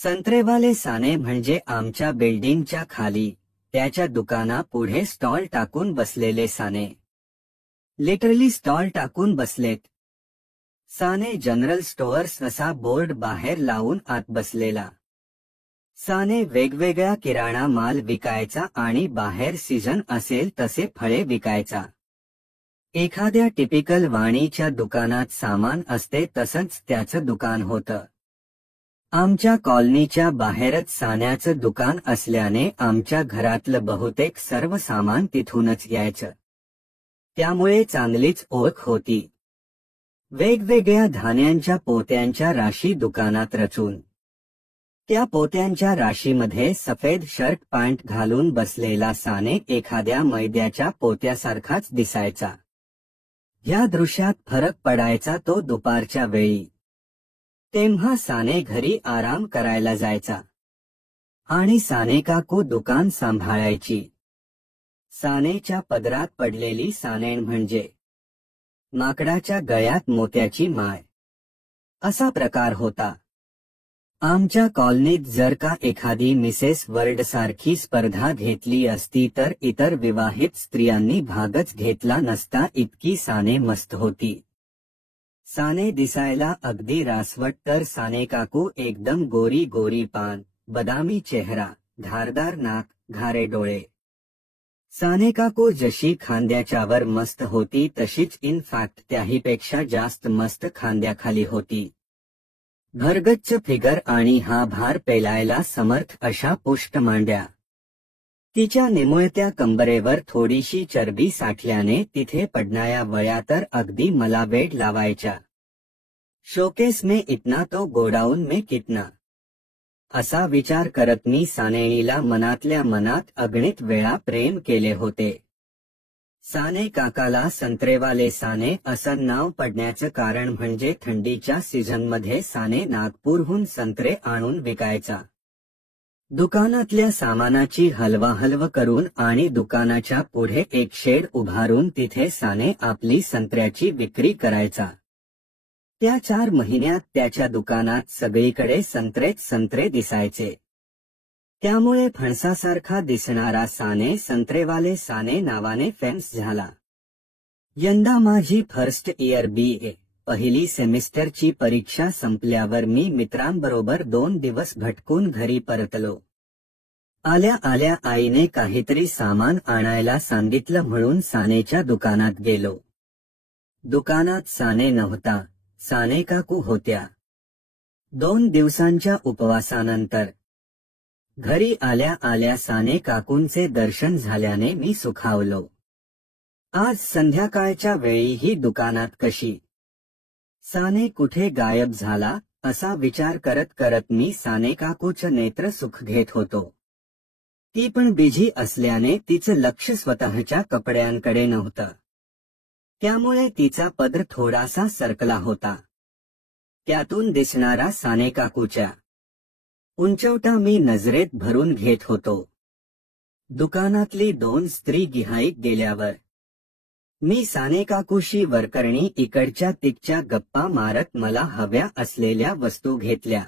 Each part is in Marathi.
संत्रेवाले साने म्हणजे आमच्या बिल्डिंगच्या खाली त्याच्या दुकाना पुढे स्टॉल टाकून बसलेले साने. लिटरली स्टॉल टाकून बसलेत. साने जनरल स्टोअर्स असा बोर्ड बाहेर लावून आत बसलेला. साने वेगवेगळा किराणा माल विकायचा आणि बाहेर सीझन असेल तसे फळे विकायचा. एखाद्या टिपिकल वाणीच्या दुकानात सामान असते तसंच त्याचं दुकान होतं. आमच्या कॉलनीच्या बाहेरच सान्याचं दुकान असल्याने आमच्या घरातलं बहुतेक सर्व सामान तिथूनच यायचं. त्यामुळे चांगलीच ओळख होती. वेगवेगळ्या धान्यांच्या पोत्यांच्या राशी दुकानात रचून त्या पोत्यांच्या राशीमध्ये सफेद शर्ट पॅन्ट घालून बसलेला साने एखाद्या मैद्याच्या पोत्यासारखाच दिसायचा. ह्या दृश्यात फरक पडायचा तो दुपारच्या वेळी. तेव्हा साने घरी आराम करायला जायचा आणि साने काकू दुकान सांभाळायची. सानेच्या पदरात पडलेली सानेण म्हणजे माकडाच्या गळ्यात मोत्याची माळ असा प्रकार होता. आमच्या कॉलनीत जर का एखादी मिसेस वर्ल्ड सारखी स्पर्धा घेतली असती तर इतर विवाहित स्त्रियांनी भागच घेतला नसता, इतकी साने मस्त होती. साने दिसायला अगदी रासवट तर साने काकू एकदम गोरी गोरी पान, बदामी चेहरा, धारदार नाक, घारे डोळे. साने काकू जशी खांद्याच्यावर मस्त होती तशीच इन फॅक्ट त्याहीपेक्षा जास्त मस्त खांद्याखाली होती. भरगच्च फिगर आणि हा भार पेलायला समर्थ अशा पुष्ट मांड्या. तिच्या निमुळत्या कंबरेवर थोडीशी चरबी साठल्याने तिथे पडणाऱ्या वळ्या तर अगदी मला वेड लावायच्या. शोकेस में इतना तो गोडाऊन में कितना असा विचार करत मी सानेणीला मनातल्या मनात अगणित वेळा प्रेम केले होते. साने काकाला संत्रेवाले साने असं नाव पडण्याचं कारण म्हणजे थंडीच्या सीझनमध्ये साने नागपूरहून संत्रे आणून विकायचा. दुकानातल्या सामानाची हलवाहलव करून आणि दुकानाच्या पुढे एक शेड उभारून तिथे साने आपली संत्र्याची विक्री करायचा. त्या 4 महिन्यात त्याच्या दुकानात सगळीकडे संत्रेच संत्रे दिसायचे. त्यामुळे फणसासारखा दिसणारा साने संत्रेवाले साने नावाने फेमस झाला. यंदा माझी फर्स्ट इयर BA पहिली सेमिस्टरची परीक्षा संपल्यावर मी मित्रांबरोबर 2 दिवस भटकून घरी परतलो. आल्या आल्या आईने काहीतरी सामान आणायला सांगितलं म्हणून सानेच्या दुकानात गेलो. दुकानात साने नव्हता, साने काकू होत्या. 2 दिवसांच्या उपवासानंतर घरी आल्या आल्या साने काकूंचे दर्शन झाल्याने मी सुखावलो. आज संध्याकाळच्या वेळीही दुकानात कशी साने कुठे गायब झाला असा विचार करत करत मी साने काकूचं नेत्र सुख घेत होतो. ती पण बिझी असल्याने तिचं लक्ष स्वतःच्या कपड्यांकडे नव्हतं. त्यामुळे तिचा पदर थोडासा सरकला होता. त्यातून दिसणारा साने काकूच्या उंचवटा मी नजरेत भरून घेत होतो. दुकानातली 2 स्त्री गिऱ्हाईक गेल्यावर मी साने काकूशी वरकरणी इकडच्या तिकडच्या गप्पा मारत मला हव्या असलेल्या वस्तू घेतल्या.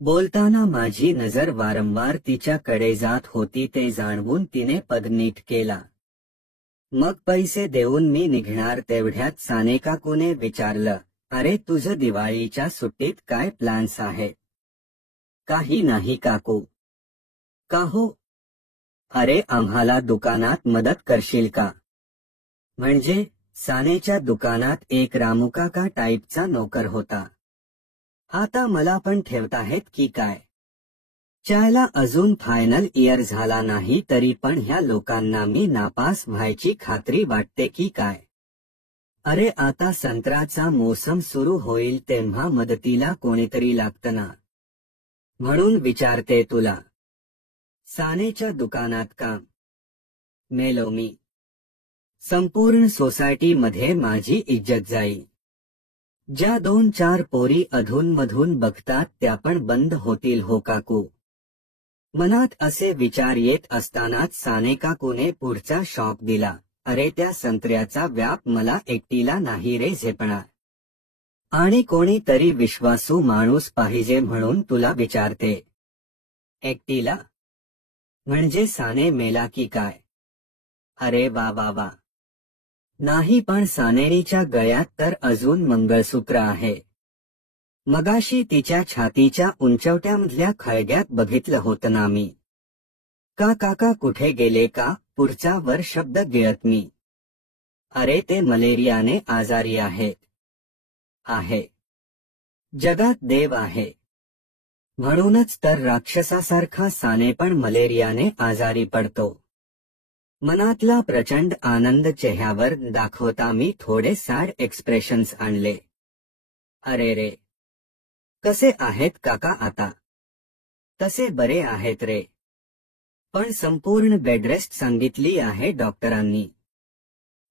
बोलताना माझी नजर वारंवार तिच्याकडे जात होती ते जाणवून तिने पद नीट केला. मग पैसे देऊन मी निघणार तेवढ्यात साने काकूने विचारलं, अरे तुझं दिवाळीच्या सुट्टीत काय प्लॅन्स आहेत? काही नाही काकू. का हो? अरे आम्हाला दुकानात मदत करशील का? म्हणजे सानेच्या दुकानात एक रामुकाका टाईपचा नोकर होता. आता मला पण ठेवताहेत की काय? चायला अजून फायनल इयर झाला नाही तरी पण ह्या लोकांना मी नापास व्हायची खात्री वाटते की काय? अरे आता संत्र्याचा मोसम सुरू होईल तेव्हा मदतीला कोणीतरी लागतं ना, म्हणून विचारते तुला. सानेच्या दुकानात काम मेलो मी. संपूर्ण सोसायटीमध्ये माझी इज्जत जाईल. ज्या 2-4 पोरी अधूनमधून बघतात त्या पण बंद होतील हो काकू. मनात असे विचार येत असतानाच साने काकूने पुढचा शॉक दिला, अरे त्या संत्र्याचा व्याप मला एकटीला नाही रे झेपणार. आणि कोणीतरी विश्वासू माणूस पाहिजे म्हणून तुला विचारते. एकटीला? म्हणजे साने मेला की काय? अरे वा वा वा. नाही, पण सानेरीच्या गळ्यात तर अजून मंगळसूत्र आहे. मगाशी तिच्या छातीच्या उंचवट्यामधल्या खळग्यात बघितलं होतं ना मी. का काका कुठे गेले का? पुढचा वर शब्द गिळत मी. अरे ते मलेरियाने आजारी आहेत. आहे. जगात देव आहे. म्हणूनच तर राक्षसासारखा साने पण मलेरियाने आजारी पडतो. मनातला प्रचंड आनंद चेहऱ्यावर दाखवता मी थोडे सॅड एक्सप्रेशन्स आणले. अरे रे, कसे आहेत काका आता? तसे बरे आहेत रे. पण संपूर्ण बेडरेस्ट सांगितली आहे डॉक्टरांनी.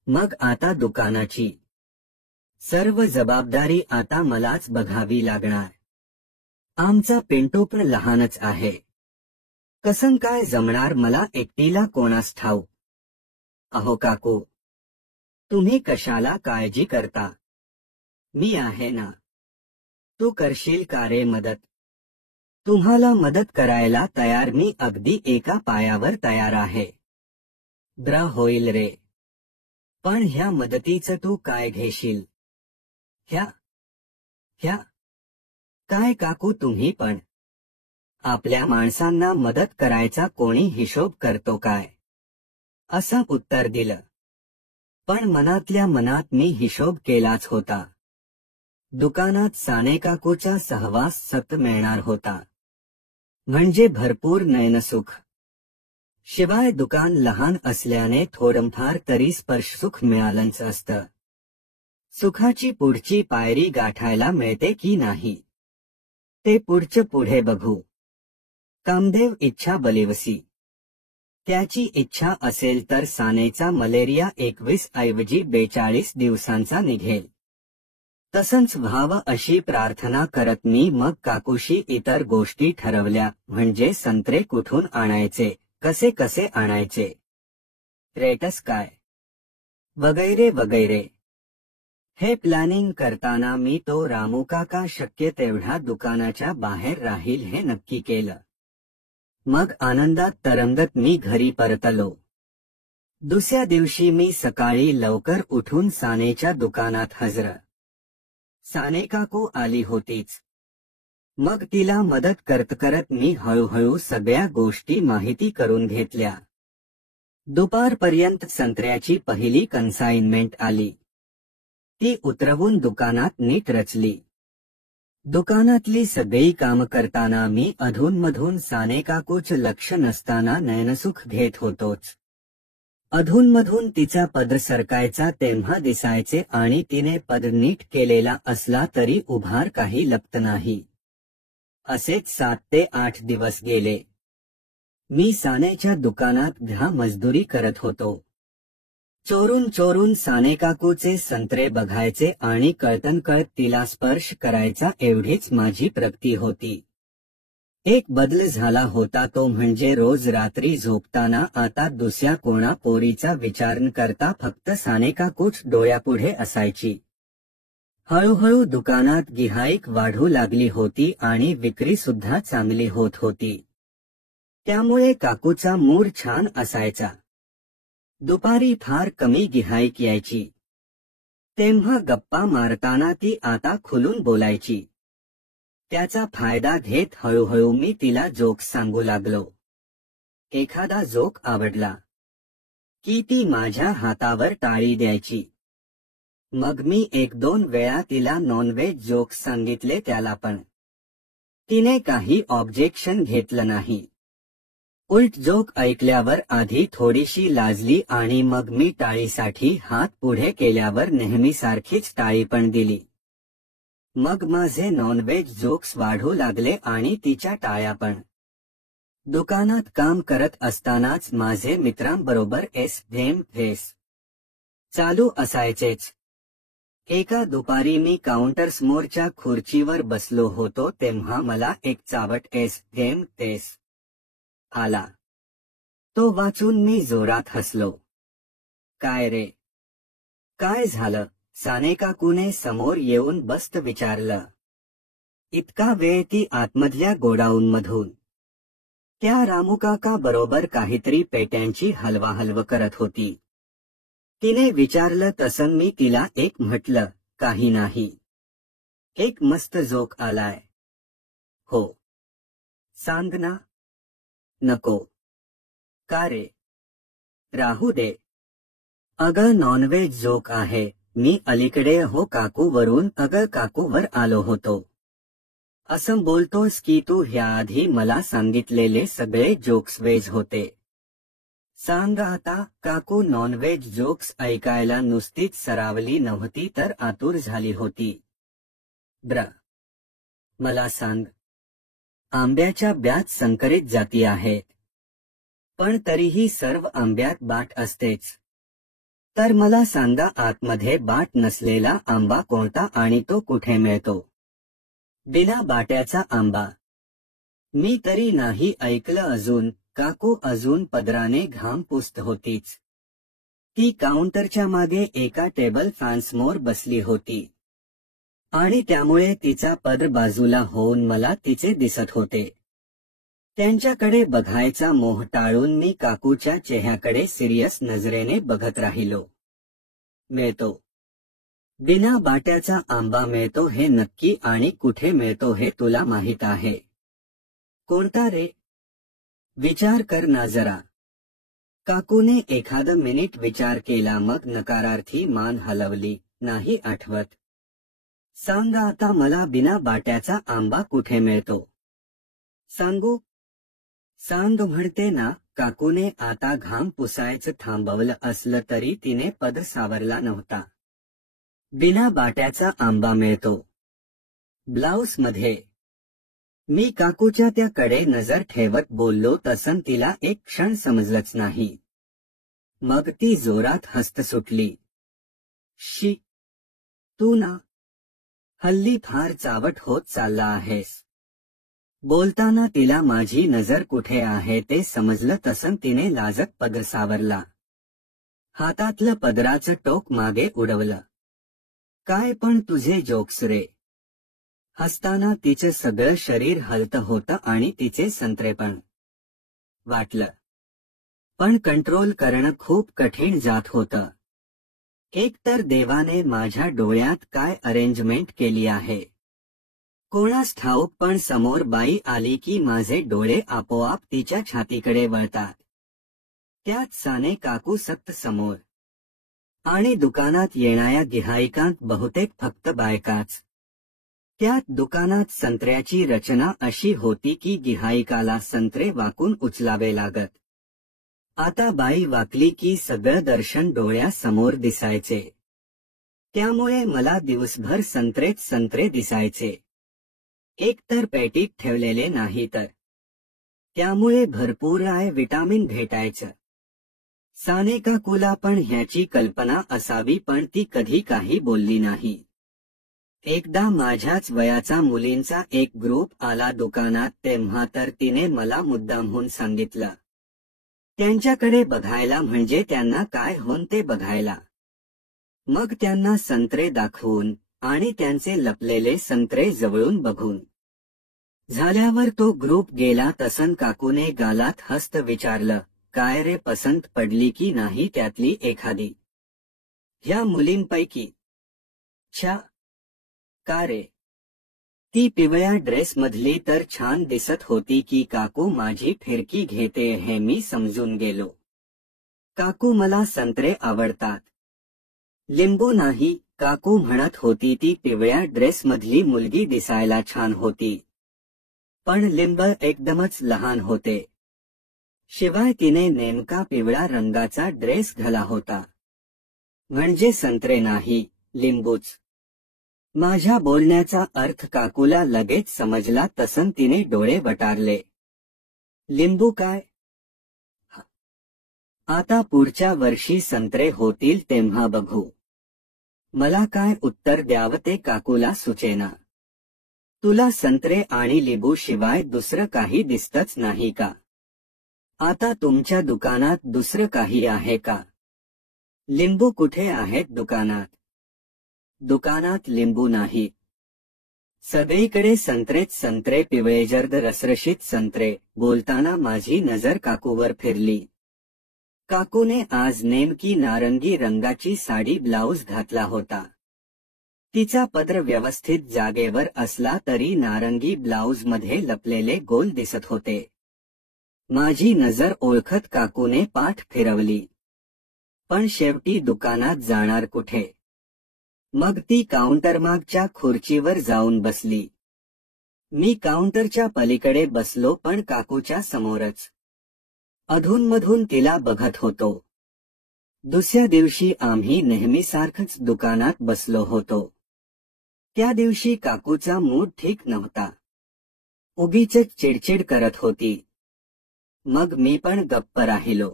मग आता दुकानाची सर्व जबाबदारी आता मलाच बघावी लागणार. आमचा पिंटू पण लहानच आहे. कसं काय जमणार मला एकटीला कोणास ठाऊक. अहो काकू, तुम्ही कशाला काळजी करता? मी आहे ना. तू करशील का रे मदत? तुम्हाला मदत करायला तयार मी, अगदी एका पायावर तयार आहे. होईल रे. पण ह्या मदतीचं तू काय घेशील? ह्या काय काकू तुम्ही पण? आपल्या माणसांना मदत करायचा कोणी हिशोब करतो काय? असं उत्तर दिलं. पण मनातल्या मनात मी हिशोब केलाच होता. दुकानात साने काकूचा सहवास सतत मिळणार होता. म्हणजे भरपूर नयनसुख. शिवाय दुकान लहान असल्याने थोडंफार तरी स्पर्शसुख मिळालंच असतं. सुखाची पुढची पायरी गाठायला मिळते की नाही ते पुढचं पुढे बघू. कामदेव इच्छा बलिवसी. त्याची इच्छा असेल तर सानेचा मलेरिया 21 ऐवजी 42 दिवसांचा निघेल. तसंच व्हावं अशी प्रार्थना करत मी मग काकूशी इतर गोष्टी ठरवल्या, म्हणजे संत्रे कुठून आणायचे, कसे कसे आणायचे, रेटस काय, वगैरे वगैरे. हे प्लॅनिंग करताना मी तो रामूकाका शक्य तेवढा दुकानाच्या बाहेर राहील हे नक्की केलं. मग आनंदात तरंगत मी घरी परतलो. दुसऱ्या दिवशी मी सकाळी लवकर उठून सानेच्या दुकानात हजर. साने काकू आली होतीच. मग तिला मदत करत करत मी हळूहळू सगळ्या गोष्टी माहिती करून घेतल्या. दुपारपर्यंत संत्र्याची पहिली कन्साइनमेंट आली. ती उतरवून दुकानात नीट रचली. दुकानातली सगळी काम करताना मी अधूनमधून साने काकूचं लक्ष नसताना नयनसुख घेत होतोच. अधूनमधून तिचा पदर सरकायचा तेव्हा दिसायचे आणि तिने पदर नीट केलेला असला तरी उभार काही लपत नाही. असेच 7 ते 8 दिवस गेले. मी सानेच्या दुकानात मजदुरी करत होतो. चोरून चोरून साने काकूचे संत्रे बघायचे आणि कळतन कळत तिला स्पर्श करायचा, एवढीच माझी प्रगती होती. एक बदल झाला होता तो म्हणजे रोज रात्री झोपताना आता दुसऱ्या कोणा पोरीचा विचार न करता फक्त साने काकूच डोळ्यापुढे असायची. हळूहळू दुकानात गिऱ्हाईक वाढू लागली होती आणि विक्री सुद्धा चांगली होत होती. त्यामुळे काकूचा मूड छान असायचा. दुपारी फार कमी गिऱ्हाईक यायची. तेव्हा गप्पा मारताना ती आता खुलून बोलायची. त्याचा फायदा घेत हळूहळू मी तिला जोक्स सांगू लागलो. एखादा जोक आवडला की ती माझ्या हातावर टाळी द्यायची. मग मी 1-2 वेळा तिला नॉनव्हेज जोक्स सांगितले त्याला पण. तिने काही ऑब्जेक्शन घेतलं नाही. उलट जोक ऐकल्यावर आधी थोडीशी लाजली आणि मग मी टाळीसाठी हात पुढे केल्यावर नेहमीसारखीच टाळी पण दिली. मग माझे नॉनव्हेज जोक्स वाढू लागले आणि तिच्या टाळ्या पण. दुकानात काम करत असतानाच माझे मित्रांबरोबर फेस चालू असायचेच. एका दुपारी मी काउंटरसमोरच्या खुर्चीवर बसलो होतो तेव्हा मला एक चावट तेस आला. तो वाचून मी जोरात हसलो. काय रे, काय झालं? साने काकूने समोर येऊन बस्त विचारलं. इतका वेळ ती आतमधल्या गोडाऊनमधून त्या रामूकाका बरोबर काहीतरी पेट्यांची हलवाहलव करत होती. तिने विचारलं तसं मी तिला एक म्हटलं, काही नाही. एक मस्त जोक आलाय. हो. सांग ना. नको. का रे? राहू दे. अगं नॉनव्हेज जोक आहे. मी अलीकडे हो काकूवरून अगं काकूवर आलो होतो. असं बोलतोस की तू ह्याआधी मला सांगितलेले सगळे जोक्स वेज होते. सांग आता. काकू नॉनव्हेज जोक्स ऐकायला नुसतीच सरावली नव्हती तर आतुर झाली होती. मला सांग. आंब्याच्या ब्यात संकरित जाती आहेत. पण तरीही सर्व आंब्यात बाट असतेच. तर मला सांगा आतमध्ये बाट नसलेला आंबा कोणता आणि तो कुठे मिळतो? बिना बाट्याचा आंबा. मी तरी नाही ऐकलं अजून. काकू अजून पदराने घाम पुसत होतीच. ती काउंटरच्या मागे एका टेबल फॅन्समोर बसली होती. आणि त्यामुळे तिचा पदर बाजूला होऊन मला तिचे दिसत होते. त्यांच्याकडे बघायचा मोह टाळून मी काकूच्या चेहऱ्याकडे सिरियस नजरेने बघत राहिलो. मिळतो. बिना बाट्याचा आंबा मिळतो हे नक्की आणि कुठे मिळतो हे तुला माहीत आहे? कोणता रे? विचार कर ना जरा. काकूने एखादं मिनिट विचार केला मग नकारार्थी मान हलवली. नाही आठवत. सांग आता मला बिना बाट्याचा आंबा कुठे मिळतो? सांगू? सांग म्हणते ना. काकूने आता घाम पुसायचं थांबवलं असलं तरी तिने पद सावरला नव्हता. बिना बाट्याचा आंबा मिळतो. ब्लाऊजमध्ये. मी काकूच्या त्याकडे नजर ठेवत बोललो तसं तिला एक क्षण समजलंच नाही. मग ती जोरात हसत सुटली. शी. तू ना हल्ली फार चावट होत चालला आहेस. बोलताना तिला माझी नजर कुठे आहे ते समजलं तसं तिने लाजत पदर सावरला. हातातलं पदराचं टोक मागे उडवलं. काय पण तुझे जोक्स रे. हसताना तिचं सगळं शरीर हलत होतं आणि तिचे संत्रेपण वाटलं. पण कंट्रोल करणं खूप कठीण जात होतं. एकतर देवाने माझ्या डोळ्यात काय अरेंजमेंट केली आहे कोणास ठाऊक, पण समोर बाई आली की माझे डोळे आपोआप तिच्या छातीकडे वळतात. त्यात साने काकू सक्त समोर. आणि दुकानात येणाऱ्या गिऱ्हाईकांत बहुतेक फक्त बायकाच. त्यात दुकानात संत्र्याची रचना अशी होती की गिऱ्हाईकाला संत्रे वाकून उचलावे लागत. आता बाई वाकली की सगळं दर्शन डोळ्यासमोर दिसायचे. त्यामुळे मला दिवसभर संत्रेच संत्रे दिसायचे. एकतर पेटीत ठेवलेले नाही तर त्यामुळे भरपूर विटामिन भेटायचं. साने काकूला पण ह्याची कल्पना असावी पण ती कधी काही बोलली नाही. एकदा माझ्याच वयाचा मुलींचा एक ग्रुप आला दुकानात तेव्हा तर तिने मला मुद्दामहून सांगितलं. त्यांच्याकडे बघायला म्हणजे त्यांना काय होन ते बघायला. मग त्यांना संत्रे दाखवून आणि त्यांचे लपलेले संत्रे जवळून बघून झाल्यावर तो ग्रुप गेला तसं काकूने गालात हस्त विचारलं, काय रे पसंत पडली की नाही त्यातली एखादी? ह्या मुलींपैकी? छा. का रे? ती पिवळ्या ड्रेसमधली तर छान दिसत होती की काकू माझी फिरकी घेते हे मी समजून गेलो. काकू मला संत्रे आवडतात. लिंबू नाही. काकू म्हणत होती ती पिवळ्या ड्रेसमधली मुलगी दिसायला छान होती. पण लिंब एकदमच लहान होते. शिवाय तिने नेमका पिवळा रंगाचा ड्रेस घाला होता. म्हणजे संत्रे नाही, लिंबूच. माझ्या बोलण्याचा अर्थ काकूला लगेच समजला तसं तिने डोळे वटारले. लिंबू काय? आता पुढच्या वर्षी संत्रे होतील तेव्हा बघू. मला काय उत्तर द्यावं ते काकूला सुचेना. तुला संत्रे आणि लिंबू शिवाय दुसरं काही दिसतच नाही का? आता तुमच्या दुकानात दुसरं काही आहे का? लिंबू कुठे आहेत दुकानात? दुकानात लिंबू नाही. सगळीकडे संत्रेच संत्रे, पिवळेजर्द रसरशीत संत्रे. बोलताना माझी नजर काकूवर फिरली. काकूने आज नेमकी नारंगी रंगाची साडी ब्लाऊज घातला होता. तिचा पदर व्यवस्थित जागेवर असला तरी नारंगी ब्लाऊजमध्ये लपलेले गोल दिसत होते. माझी नजर ओळखत काकूने पाठ फिरवली. पण शेवटी दुकानात जाणार कुठे? मग ती काउंटरमागच्या खुर्चीवर जाऊन बसली. मी काउंटरच्या पलीकडे बसलो, पण काकूच्या समोरच. अधूनमधून तिला बघत होतो. दुसऱ्या दिवशी आम्ही नेहमीसारखंच दुकानात बसलो होतो. त्या दिवशी काकूचा मूड ठीक नव्हता. उगीच चिडचिड करत होती. मग मी पण गप्प राहिलो.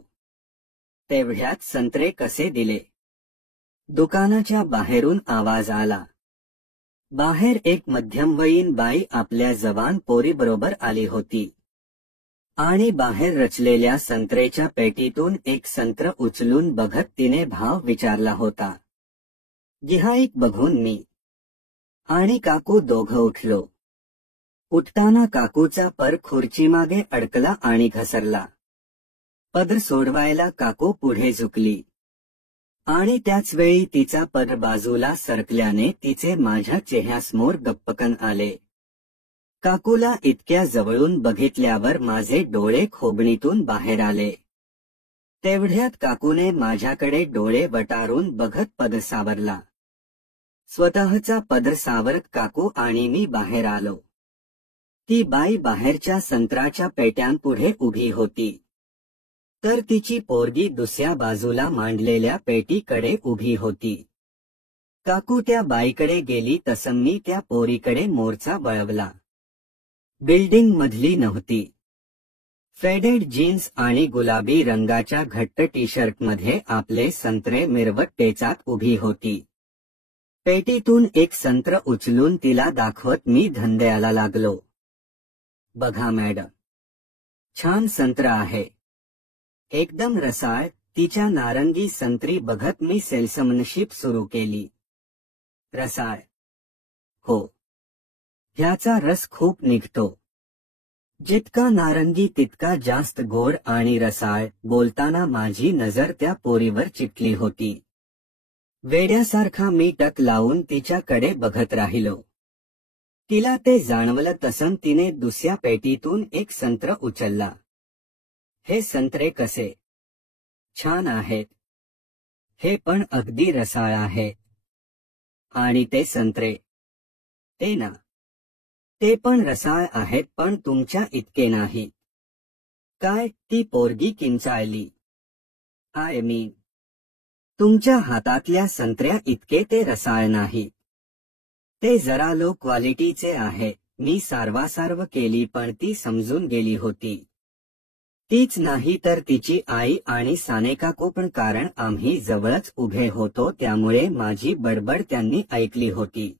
तेवढ्यात संत्रे कसे दिले. दुकानाच्या बाहेरून आवाज आला. बाहेर एक मध्यमवयीन बाई आपल्या जवान पोरीबरोबर आली होती आणि बाहेर रचलेल्या संत्रेच्या पेटीतून एक संत्र उचलून बघत तिने भाव विचारला होता. गिऱ्हाईक बघून मी आणि काकू दोघं उठलो. उठताना काकूचा पर खुर्चीमागे अडकला आणि घसरला. पदर सोडवायला काकू पुढे झुकली आणि त्याचवेळी तिचा पदर बाजूला सरकल्याने तिचे माझ्या चेहऱ्यासमोर गप्पकन आले. काकूला इतक्या जवळून बघितल्यावर माझे डोळे खोबणीतून बाहेर आले. तेवढ्यात काकूने माझ्याकडे डोळे वटारून बघत पदर सावरला. स्वतःचा पदर सावरत काकू आणि मी बाहेर आलो. ती बाई बाहेरच्या संत्राच्या पेट्यांपुढे उभी होती, तर तिची पोरगी दुसऱ्या बाजूला मांडलेल्या पेटीकडे उभी होती. काकू त्या बाईकडे गेली तसं मी त्या पोरीकडे मोर्चा वळवला. बिल्डिंग मधली नव्हती. फेडेड जीन्स आणि गुलाबी रंगाच्या घट्ट टी शर्टमध्ये आपले संत्रे मिरवत टेचात उभी होती. पेटीतून एक संत्र उचलून तिला दाखवत मी धंद्याला लागलो. बघा मॅडम, छान संत्र आहे, एकदम रसाळ. तिच्या नारंगी संत्री बघत मी सेल्समनशिप सुरू केली. रसाळ? हो, ह्याचा रस खूप निघतो. जितका नारंगी तितका जास्त गोड आणि रसाळ. बोलताना माझी नजर त्या पोरीवर चिकटली होती. वेड्यासारखा मी टक लावून तिच्याकडे बघत राहिलो. तिला ते जाणवलं तसं तिने दुसऱ्या पेटीतून एक संत्र उचलला. हे संत्रे कसे? छान आहेत. हे पण अगदी रसाळ आहे. आणि ते संत्रे? ते ना, ते पण रसाळ आहेत, पण तुमच्या इतके नाही. काय? ती पोरगी किंचाळली. आय मीन, तुमच्या हातातल्या संत्र्या इतके ते रसाळ नाही. ते जरा लो क्वालिटीचे आहे. मी सारवासारव केली, पण ती समजून गेली होती. तीच नाही तर तिची आई आणि सानेकाकू पण, कारण आम्ही जवळच उभे होतो त्यामुळे माझी बडबड त्यांनी ऐकली होती.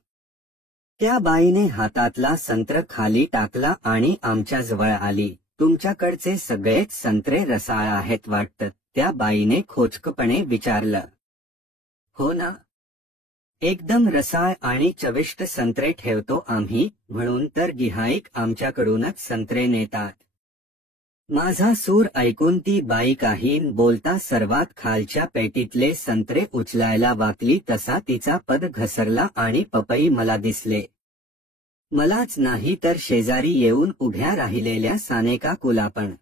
त्या बाईने हातातला संत्र खाली टाकला आणि आमच्या जवळ आली. तुमच्याकडचे सगळेच संत्रे रसाळ आहेत वाटतं? त्या बाईने खोचकपणे विचारलं. हो ना, एकदम रसाळ आणि चविष्ट संत्रे ठेवतो आम्ही, म्हणून तर गिऱ्हाईक आमच्याकडूनच संत्रे नेतात. माझा सूर ऐकून ती बाई काही न बोलता सर्वात खालच्या पेटीतले संत्रे उचलायला वाकली तसा तिचा पद घसरला आणि पपई मला दिसले. मलाच नाही तर शेजारी येऊन उभ्या राहिलेल्या सानेकाकूला पण.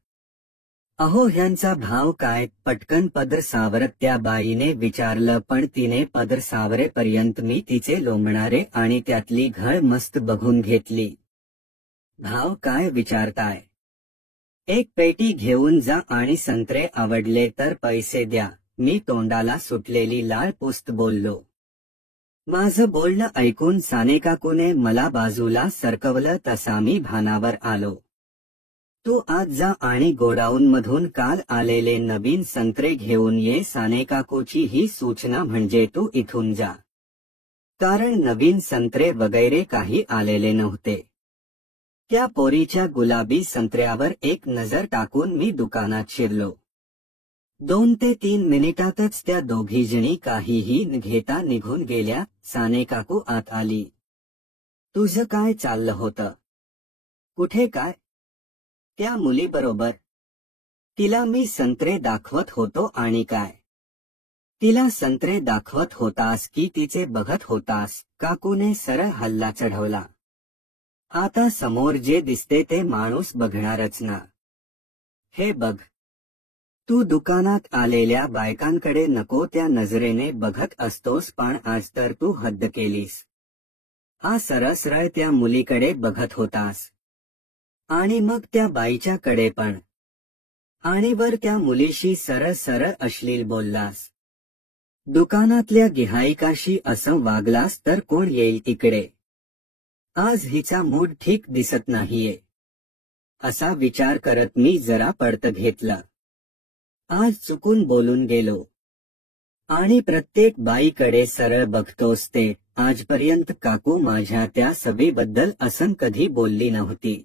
अहो, ह्यांचा भाव काय? पटकन पदर सावरत त्या बाईने विचारलं, पण तिने पदर सावरेपर्यंत मी तिचे लोंबणारे आणि त्यातली घळ मस्त बघून घेतली. भाव काय विचारताय? एक पेटी घेऊन जा आणि संत्रे आवडले तर पैसे द्या. मी तोंडाला सुटलेली लाळ पुसत बोललो. माझं बोलणं ऐकून सानेकाकूने मला बाजूला सरकवलं तसा मी भानावर आलो. तू आज जा आणि गोडाऊनमधून काल आलेले नवीन संत्रे घेऊन ये. सानेकाकूची ही सूचना म्हणजे तू इथून जा, कारण नवीन संत्रे वगैरे काही आलेले नव्हते. त्या पोरीच्या गुलाबी संत्र्यावर एक नजर टाकून मी दुकानात शिरलो. 2 ते 3 मिनिटातच त्या दोघीजणी काहीही न घेता निघून गेल्या. साने काकू आत आली. तुझं काय चाललं होतं? कुठे काय? त्या मुलीबरोबर. तिला मी संत्रे दाखवत होतो आणि काय? तिला संत्रे दाखवत होतास की तिचे बघत होतास? काकूने सरळ हल्ला चढवला. आता समोर जे दिसते ते माणूस बघणारच ना. हे बघ, तू दुकानात आलेल्या बायकांकडे नको त्या नजरेने बघत असतोस, पण आज तर तू हद्द केलीस. हा सरळ त्या मुलीकडे बघत होतास आणि मग त्या बाईच्याकडे पण, आणि वर त्या मुलीशी सरळ अश्लील बोललास. दुकानातल्या गिऱ्हाईकाशी असं वागलास तर कोण येईल इकडे? आज हिचा मूड ठीक दिसत नाहीये. असा विचार करत मी जरा पडत घेतलं. आज चुकून बोलून गेलो. आणि प्रत्येक बाईकडे सरळ बघतोस ते. आजपर्यंत काकू माझ्या त्या सवयीबद्दल असं कधी बोलली नव्हती.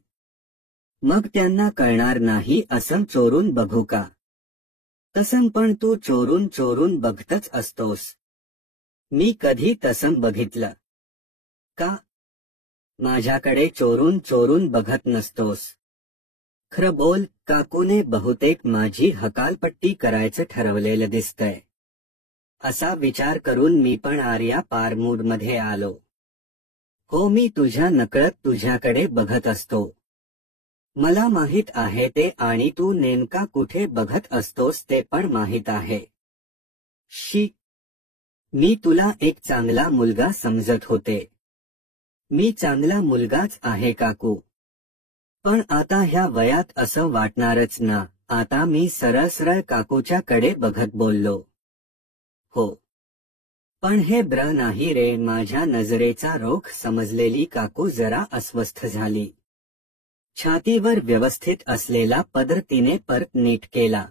मग त्यांना कळणार नाही असं चोरून बघू का? तसं पण तू चोरून बघतच असतोस. मी कधी तसं बघितलं का? माझ्याकडे चोरून बघत नसतोस. खरं बोल. काकूने बहुतेक माझी हकालपट्टी करायचं ठरवलेलं दिसतंय. असा विचार करून मी पण आर्या पार मूडमध्ये आलो. हो, मी तुझ्या नकळत तुझ्याकडे बघत असतो. मला माहित आहे ते, आणि तू नेमका कुठे बघत असतोस ते पण माहित आहे. शी, मी तुला एक चांगला मुलगा समजत होते. मी चांगला मुलगाच आहे काकू. पण आता ह्या वयात असं वाटणारच ना. आता मी सरळ काकूच्या कडे बघत बोललो. हो, पण हे नाही रे. माझ्या नजरेचा रोख समजलेली काकू जरा अस्वस्थ झाली. छातीवर व्यवस्थित असलेला पदर तिने परत नीट केला.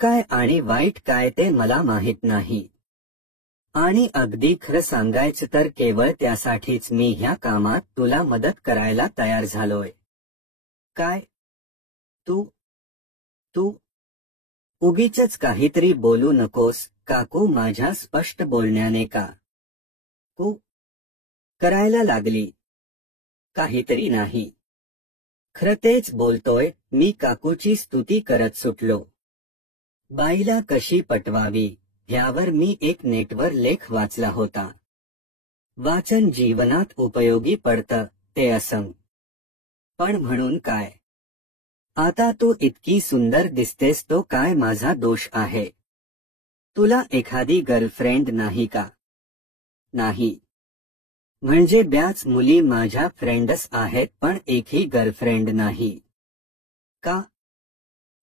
काय आणि वाईट काय ते मला माहित नाही. आणि अगदी खरं सांगायचं तर केवळ त्यासाठीच मी ह्या कामात तुला मदत करायला तयार झालोय. काय? तू उगीचच काहीतरी बोलू नकोस. काकू माझ्या स्पष्ट बोलण्याने का करायला लागली. काहीतरी नाही, खरं तेच बोलतोय. मी काकूची स्तुती करत सुटलो. बाईला कशी पटवावी ह्यावर मी एक नेटवर लेख वाचला होता. वाचन जीवनात उपयोगी पडतं ते असं. पण म्हणून काय? आता तू इतकी सुंदर दिसतेस तो काय माझा दोष आहे? तुला एखादी गर्लफ्रेंड नाही का? नाही. म्हणजे ब्याच मुली माझ्या फ्रेंड्स आहेत पण एकही गर्लफ्रेंड नाही. का?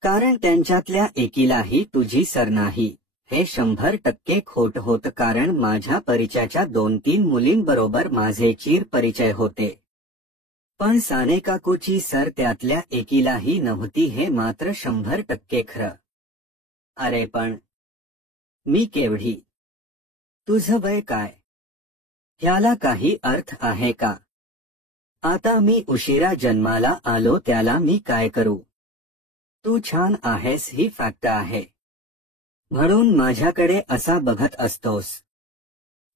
कारण त्यांच्यातल्या एकीलाही तुझी सर नाही. हे 100% खोट होतं, कारण माझ्या परिचयाच्या 2-3 मुलींबरोबर माझे चिर परिचय होते. पण साने काकूची सर त्यातल्या एकीलाही नव्हती हे मात्र 100% खरं. अरे पण मी केवढी? तुझं वय काय? ह्याला काही अर्थ आहे का? आता मी उशिरा जन्माला आलो त्याला मी काय करू? तू छान आहेस ही फॅक्ट आहे. म्हणून माझ्याकडे असा बघत असतोस.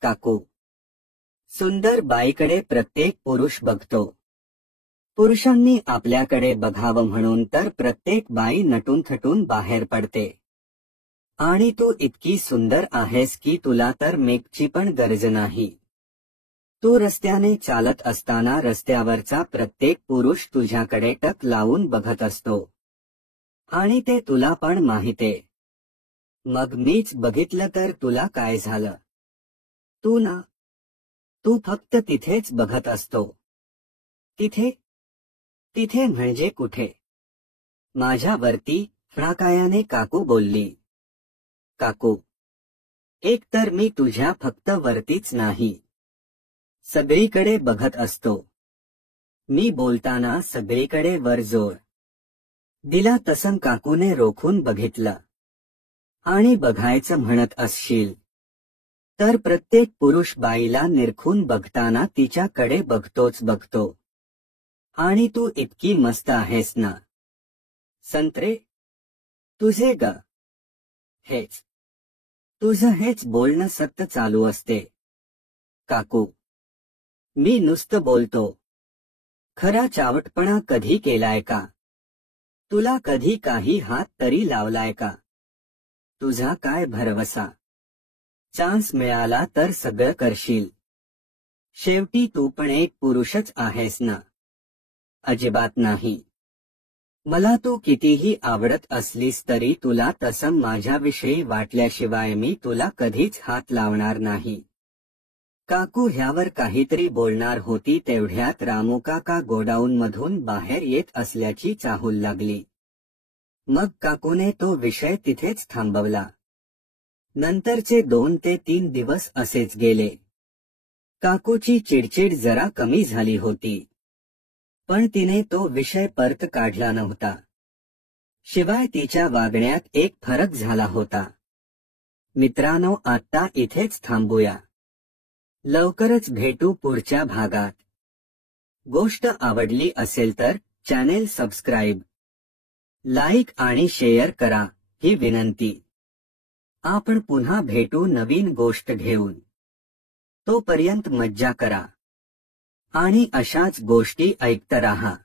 काकू, सुंदर बाईकडे प्रत्येक पुरुष बघतो. पुरुषांनी आपल्याकडे बघावं म्हणून तर प्रत्येक बाई नटून थटून बाहेर पडते. आणि तू इतकी सुंदर आहेस की तुला तर मेकची पण गरज नाही. तू रस्त्याने चालत असताना रस्त्यावरचा प्रत्येक पुरुष तुझ्याकडे टक लावून बघत असतो. आणि ते तुला पण माहितीये. मग मीच बघितलं तर तुला काय झालं? तू फक्त तिथेच बघत असतो. तिथे म्हणजे कुठे? माझ्यावरती फ्राकायाने काकू बोलली. काकू, एक तर मी तुझ्या फक्त वरतीच नाही, सगळीकडे बघत असतो. मी बोलताना सगळीकडे वर जोर दिला तसं काकूने रोखून बघितलं. आणि बघायचं म्हणत असशील तर प्रत्येक पुरुष बाईला निरखून बघताना तिच्याकडे बघतो. आणि तू इतकी मस्त आहेस ना. संत्रे तुझे ग हेच तुझं हेच बोलणं सतत चालू असते. काकू, मी नुसतं बोलतो. खरा चावटपणा कधी केलाय का? तुला कधी काही हात तरी लावलाय का? तुझा काय भरवसा? चान्स मिळाला तर सगळं करशील. शेवटी तू पण एक पुरुषच आहेस ना? अजिबात नाही. मला तू कितीही आवडत असलीस तरी तुला तसं माझ्याविषयी वाटल्याशिवाय मी तुला कधीच हात लावणार नाही. काकू ह्यावर काहीतरी बोलणार होती तेवढ्यात रामूकाका गोडाऊनमधून बाहेर येत असल्याची चाहूल लागली. मग काकूने तो विषय तिथेच थांबवला. नंतरचे 2 ते 3 दिवस असेच गेले. काकूची चिडचिड जरा कमी झाली होती. पण तिने तो विषय परत काढला नव्हता. शिवाय तिच्या वागण्यात एक फरक झाला होता. मित्रांनो, आत्ता इथेच थांबूया. लवकरच भेटू पुढच्या भागात. गोष्ट आवडली असेल तर चॅनेल सबस्क्राईब, लाईक आणि शेअर करा ही विनंती. आपण पुन्हा भेटू नवीन गोष्ट घेऊन. तोपर्यंत मज्जा करा आणि अशाच गोष्टी ऐकत राहा.